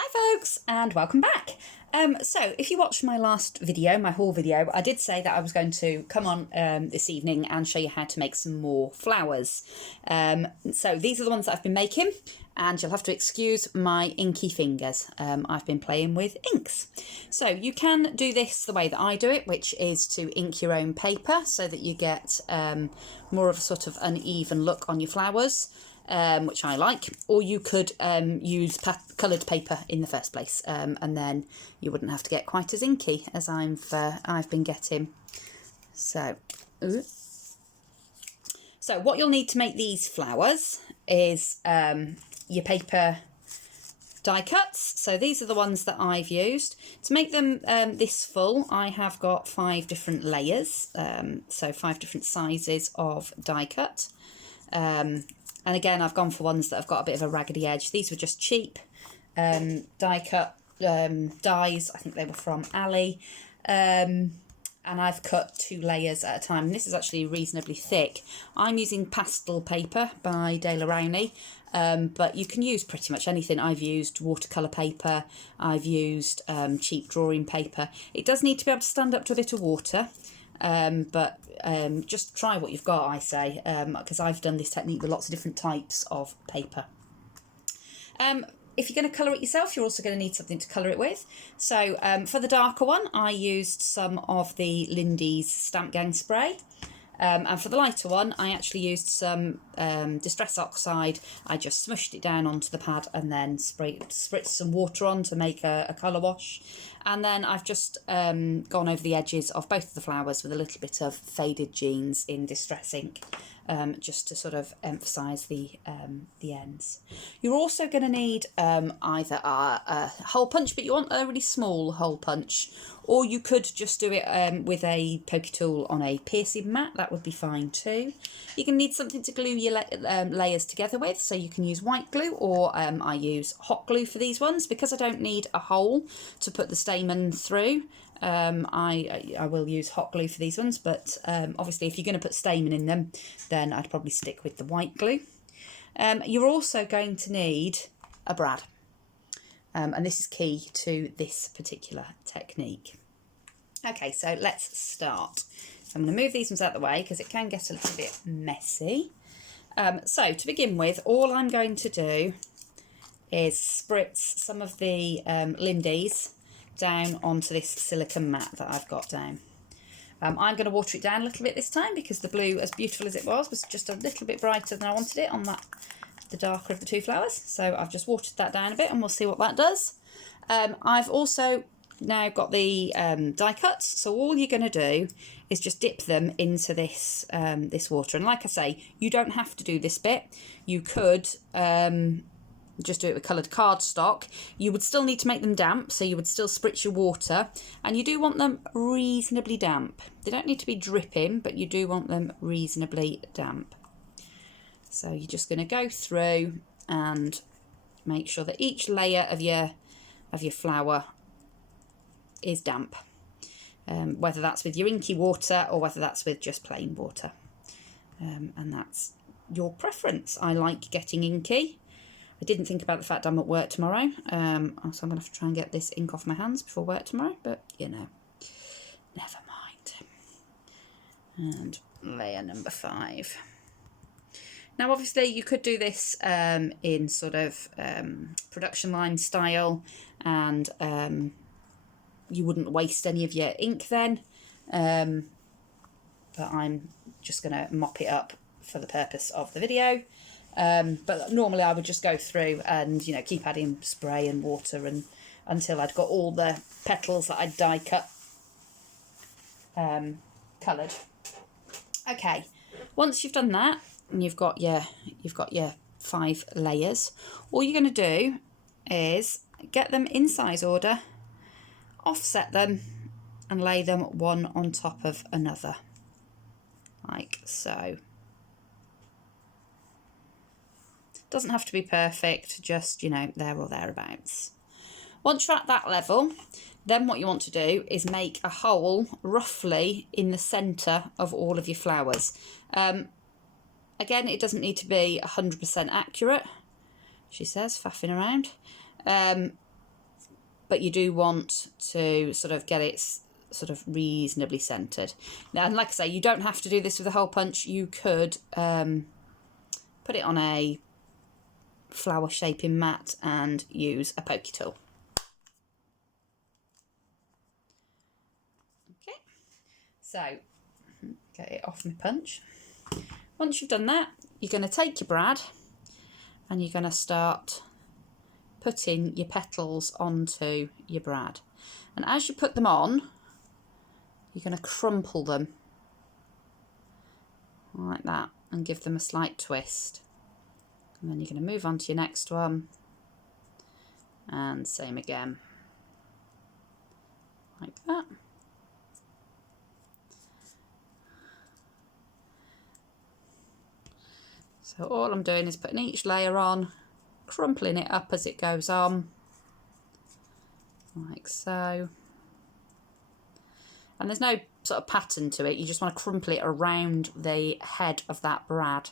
Hi folks, and welcome back. So if you watched my last video, my haul video, I did say that I was going to come on this evening and show you how to make some more flowers. So these are the ones that I've been making, and you'll have to excuse my inky fingers. I've been playing with inks. So you can do this the way that I do it, which is to ink your own paper so that you get more of a sort of uneven look on your flowers. Which I like, or you could use coloured paper in the first place, and then you wouldn't have to get quite as inky as I've been getting. So what you'll need to make these flowers is your paper die cuts. So these are the ones that I've used. To make them this full, I have got 5 different layers, so 5 different sizes of die cut. And again, I've gone for ones that have got a bit of a raggedy edge. These were just cheap die cut dies. I think they were from Ali. And I've cut 2 layers at a time. And this is actually reasonably thick. I'm using pastel paper by De La Rowney, but you can use pretty much anything. I've used watercolour paper. I've used cheap drawing paper. It does need to be able to stand up to a bit of water. But just try what you've got, I say, because I've done this technique with lots of different types of paper. If you're going to colour it yourself, you're also going to need something to colour it with. So for the darker one, I used some of the Lindy's Stamp Gang spray. And for the lighter one, I actually used some Distress Oxide. I just smushed it down onto the pad and then spritzed some water on to make a colour wash. And then I've just gone over the edges of both of the flowers with a little bit of faded jeans in Distress ink, just to sort of emphasise the ends. You're also going to need either a hole punch, but you want a really small hole punch, or you could just do it with a pokey tool on a piercing mat. That would be fine too. You're going to need something to glue your layers together with, so you can use white glue, or I use hot glue for these ones. Because I don't need a hole to put the stamen through, I will use hot glue for these ones, but obviously if you're going to put stamen in them, then I'd probably stick with the white glue. You're also going to need a brad, and this is key to this particular technique. Okay, so let's start. I'm going to move these ones out of the way because it can get a little bit messy. So to begin with, all I'm going to do is spritz some of the Lindy's down onto this silicone mat that I've got down. I'm going to water it down a little bit this time because the blue, as beautiful as it was just a little bit brighter than I wanted it on the darker of the 2 flowers. So I've just watered that down a bit and we'll see what that does. I've also now got the die cuts, so all you're going to do is just dip them into this this water. And like I say, you don't have to do this bit. You could just do it with coloured cardstock. You would still need to make them damp, so you would still spritz your water, and you do want them reasonably damp. They don't need to be dripping, but you do want them reasonably damp. So you're just going to go through and make sure that each layer of your flower is damp, whether that's with your inky water or whether that's with just plain water, and that's your preference. I like getting inky. I didn't think about the fact I'm at work tomorrow, so I'm going to have to try and get this ink off my hands before work tomorrow, but you know, never mind. And layer number 5. Now obviously you could do this in sort of production line style, and you wouldn't waste any of your ink then, but I'm just going to mop it up for the purpose of the video. But normally I would just go through and, you know, keep adding spray and water and until I'd got all the petals that I'd die cut coloured. Okay, once you've done that and you've got your 5 layers, all you're going to do is get them in size order, offset them and lay them one on top of another, like so. Doesn't have to be perfect, just, you know, there or thereabouts. Once you're at that level, then what you want to do is make a hole roughly in the centre of all of your flowers. Again, it doesn't need to be 100% accurate, she says, faffing around. but you do want to sort of get it sort of reasonably centered. Now, and like I say, you don't have to do this with a hole punch. You could put it on a flower shaping mat and use a pokey tool. Okay, so get it off my punch. Once you've done that, you're going to take your brad and you're going to start putting your petals onto your brad. And as you put them on, you're going to crumple them like that and give them a slight twist. And then you're going to move on to your next one and same again, like that. So all I'm doing is putting each layer on, crumpling it up as it goes on, like so. And there's no sort of pattern to it, you just want to crumple it around the head of that brad.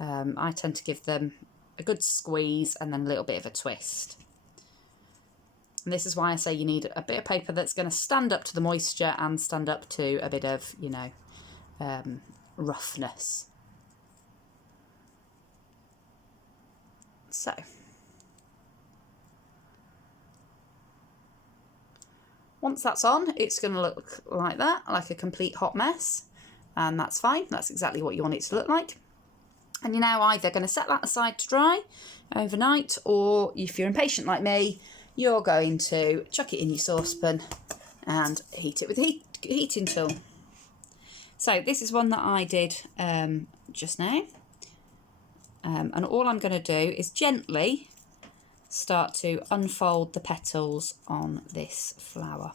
I tend to give them a good squeeze and then a little bit of a twist. And this is why I say you need a bit of paper that's going to stand up to the moisture and stand up to a bit of, you know, roughness. So, once that's on, it's going to look like that, like a complete hot mess, and that's fine. That's exactly what you want it to look like. And you're now either going to set that aside to dry overnight, or if you're impatient like me, you're going to chuck it in your saucepan and heat it with a heating tool. So this is one that I did just now. And all I'm going to do is gently start to unfold the petals on this flower,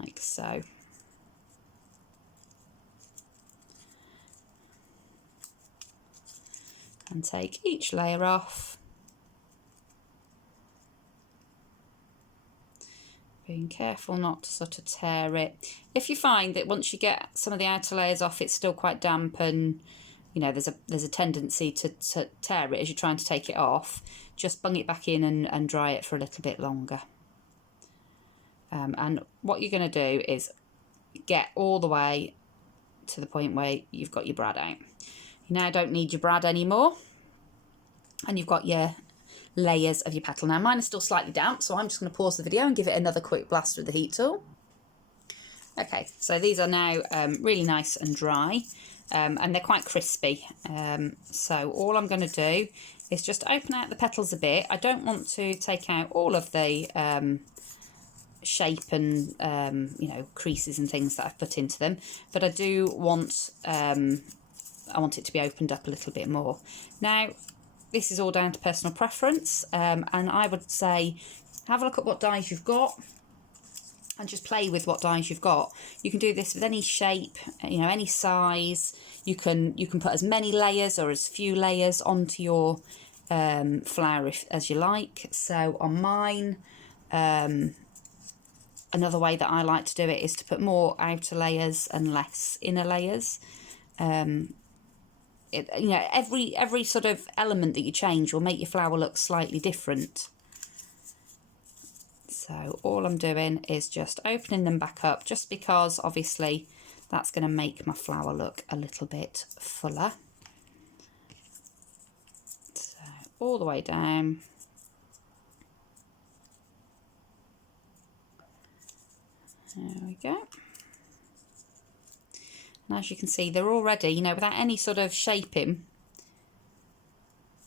like so. And take each layer off, being careful not to sort of tear it. If you find that once you get some of the outer layers off, it's still quite damp and, you know, there's a tendency to tear it as you're trying to take it off, just bung it back in and dry it for a little bit longer. And what you're going to do is get all the way to the point where you've got your brad out. You now don't need your brad anymore, and you've got your layers of your petal. Now mine are still slightly damp, so I'm just going to pause the video and give it another quick blast with the heat tool. Okay, so these are now really nice and dry. And they're quite crispy, so all I'm going to do is just open out the petals a bit. I don't want to take out all of the shape and you know, creases and things that I've put into them, but I do want I want it to be opened up a little bit more. Now this is all down to personal preference, and I would say have a look at what dies you've got and just play with what dies you've got. You can do this with any shape, you know, any size. You can put as many layers or as few layers onto your flower as you like. So on mine, another way that I like to do it is to put more outer layers and less inner layers. You know, every sort of element that you change will make your flower look slightly different. So all I'm doing is just opening them back up, just because obviously that's going to make my flower look a little bit fuller. So all the way down. There we go. And as you can see, they're already, you know, without any sort of shaping,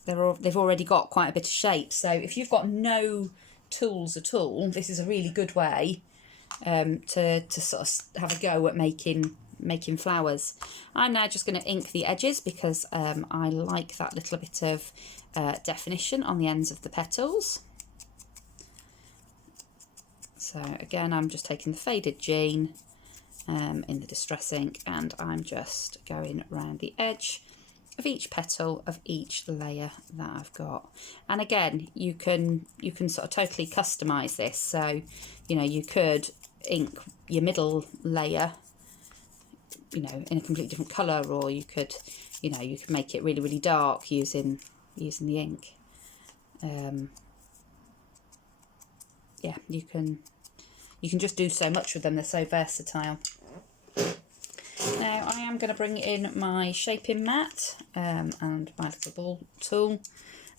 they've already got quite a bit of shape. So if you've got no tools at all, this is a really good way to sort of have a go at making flowers. I'm now just going to ink the edges because I like that little bit of definition on the ends of the petals. So again, I'm just taking the faded jean in the distress ink, and I'm just going around the edge of each petal of each layer that I've got. And again, you can sort of totally customize this. So, you know, you could ink your middle layer, you know, in a completely different color, or you could, you know, you could make it really, really dark using the ink. yeah, you can just do so much with them. They're so versatile. Now I am going to bring in my shaping mat and my little ball tool.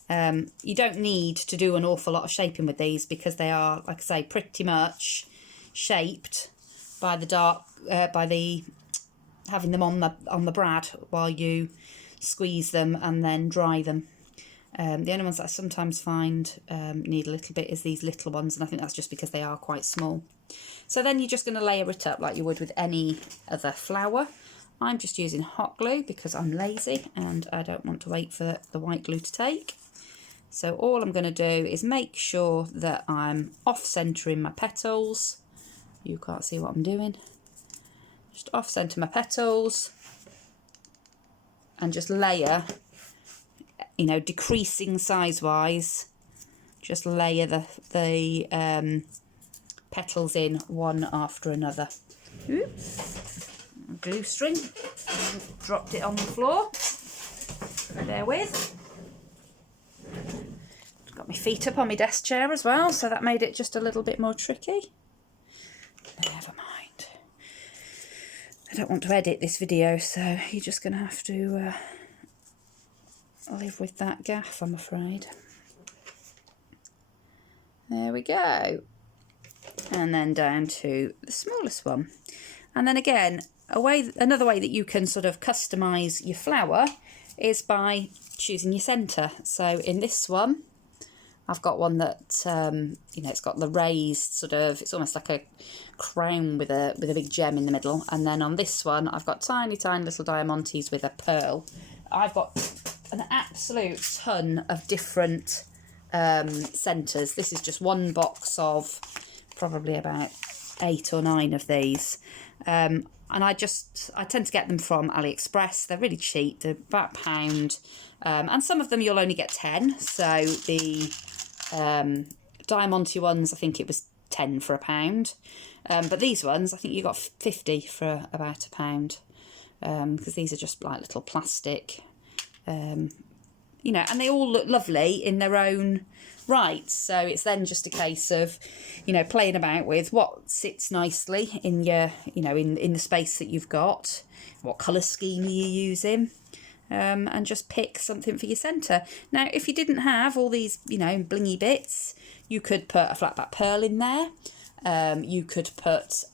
You don't need to do an awful lot of shaping with these because they are, like I say, pretty much shaped by having them on the brad while you squeeze them and then dry them. The only ones that I sometimes find need a little bit is these little ones, and I think that's just because they are quite small. So then you're just going to layer it up like you would with any other flower. I'm just using hot glue because I'm lazy and I don't want to wait for the white glue to take. So all I'm going to do is make sure that I'm off-centering my petals. You can't see what I'm doing. Just off-center my petals and just layer, you know, decreasing size-wise. Just layer the petals in one after another. Oops. Glue string. Dropped it on the floor. Therewith. Got my feet up on my desk chair as well, so that made it just a little bit more tricky. Never mind. I don't want to edit this video, so you're just going to have to live with that gaff, I'm afraid. There we go. And then down to the smallest one. And then again, another way that you can sort of customise your flower is by choosing your centre. So in this one, I've got one that, you know, it's got the raised sort of, it's almost like a crown with a big gem in the middle. And then on this one, I've got tiny, tiny little diamantes with a pearl. I've got an absolute ton of different centres. This is just one box of probably about 8 or 9 of these. And I tend to get them from AliExpress. They're really cheap. They're about £1. And some of them you'll only get 10. So the Diamante ones, I think it was 10 for £1. But these ones, I think you got 50 for about £1. Because these are just like little plastic, you know, and they all look lovely in their own right. So it's then just a case of, you know, playing about with what sits nicely in your, you know, in the space that you've got, what colour scheme are you using, and just pick something for your centre. Now, if you didn't have all these, you know, blingy bits, you could put a flat back pearl in there. You could put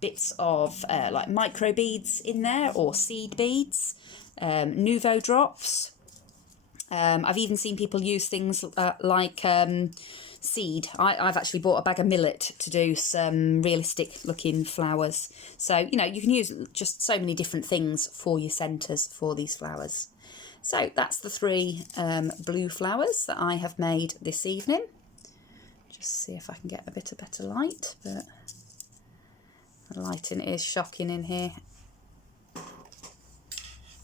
bits of like micro beads in there, or seed beads, Nouveau drops. I've even seen people use things like seed. I've actually bought a bag of millet to do some realistic looking flowers. So, you know, you can use just so many different things for your centres for these flowers. So that's the 3 blue flowers that I have made this evening. Just see if I can get a bit of better light, but the lighting is shocking in here.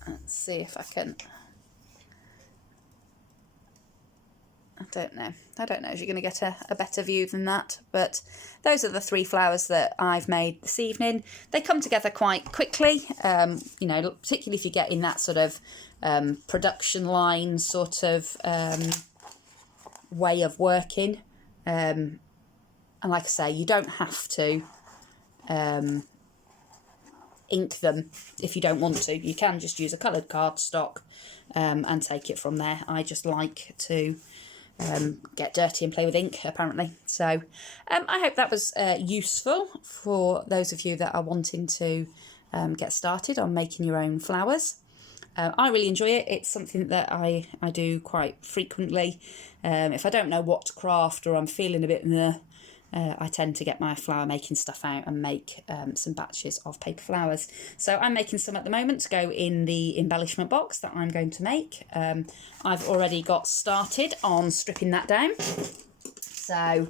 Let's see if I can... I don't know if you're going to get a better view than that, but those are the 3 flowers that I've made this evening. They come together quite quickly, you know, particularly if you get in that sort of production line sort of way of working. And like I say, you don't have to ink them if you don't want to. You can just use a coloured cardstock and take it from there. I just like to get dirty and play with ink, apparently. So I hope that was useful for those of you that are wanting to get started on making your own flowers. I really enjoy it. It's something that I do quite frequently. If I don't know what to craft or I'm feeling a bit I tend to get my flower making stuff out and make some batches of paper flowers. So I'm making some at the moment to go in the embellishment box that I'm going to make. I've already got started on stripping that down. So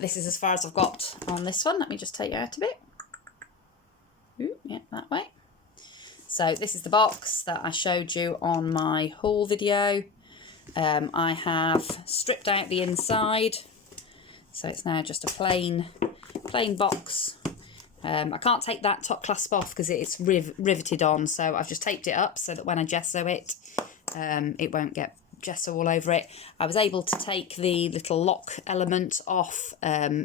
this is as far as I've got on this one. Let me just take you out a bit. Ooh, yeah, that way. So this is the box that I showed you on my haul video. I have stripped out the inside. So it's now just a plain box. I can't take that top clasp off because it's riveted on, so I've just taped it up so that when I gesso it, it won't get gesso all over it. I was able to take the little lock element off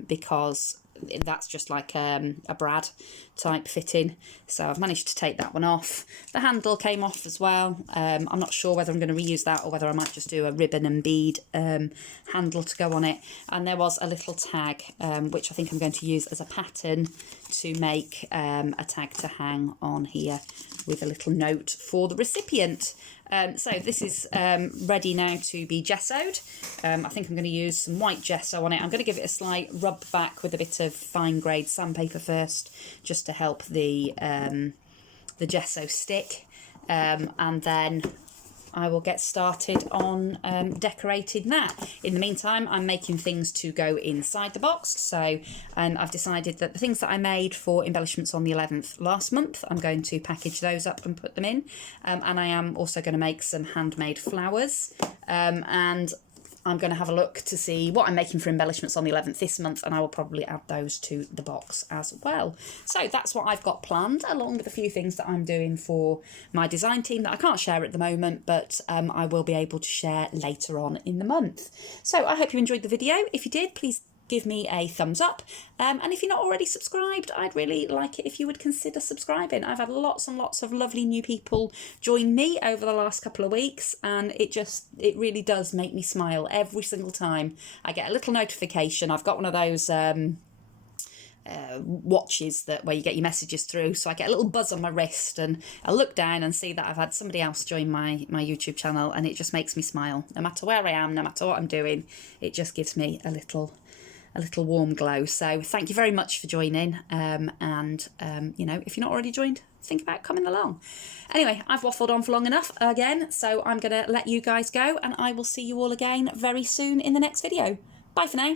because that's just like a brad type fitting, so I've managed to take that one off. The handle came off as well. I'm not sure whether I'm going to reuse that or whether I might just do a ribbon and bead handle to go on it. And there was a little tag which I think I'm going to use as a pattern to make a tag to hang on here with a little note for the recipient. So this is ready now to be gessoed. I think I'm going to use some white gesso on it. I'm going to give it a slight rub back with a bit of fine grade sandpaper first, just to help the gesso stick, and then I will get started on decorating that. In the meantime, I'm making things to go inside the box. So I've decided that the things that I made for embellishments on the 11th last month, I'm going to package those up and put them in. And I am also going to make some handmade flowers. And I'm going to have a look to see what I'm making for embellishments on the 11th this month, and I will probably add those to the box as well. So that's what I've got planned, along with a few things that I'm doing for my design team that I can't share at the moment, but I will be able to share later on in the month. So I hope you enjoyed the video. If you did, please give me a thumbs up, and if you're not already subscribed, I'd really like it if you would consider subscribing. I've had lots and lots of lovely new people join me over the last couple of weeks, and it really does make me smile every single time I get a little notification. I've got one of those watches where you get your messages through, so I get a little buzz on my wrist, and I look down and see that I've had somebody else join my YouTube channel, and it just makes me smile. No matter where I am, no matter what I'm doing, it just gives me a little warm glow. So thank you very much for joining, and you know, if you're not already joined, think about coming along. Anyway, I've waffled on for long enough again, so I'm gonna let you guys go, and I will see you all again very soon in the next video. Bye for now.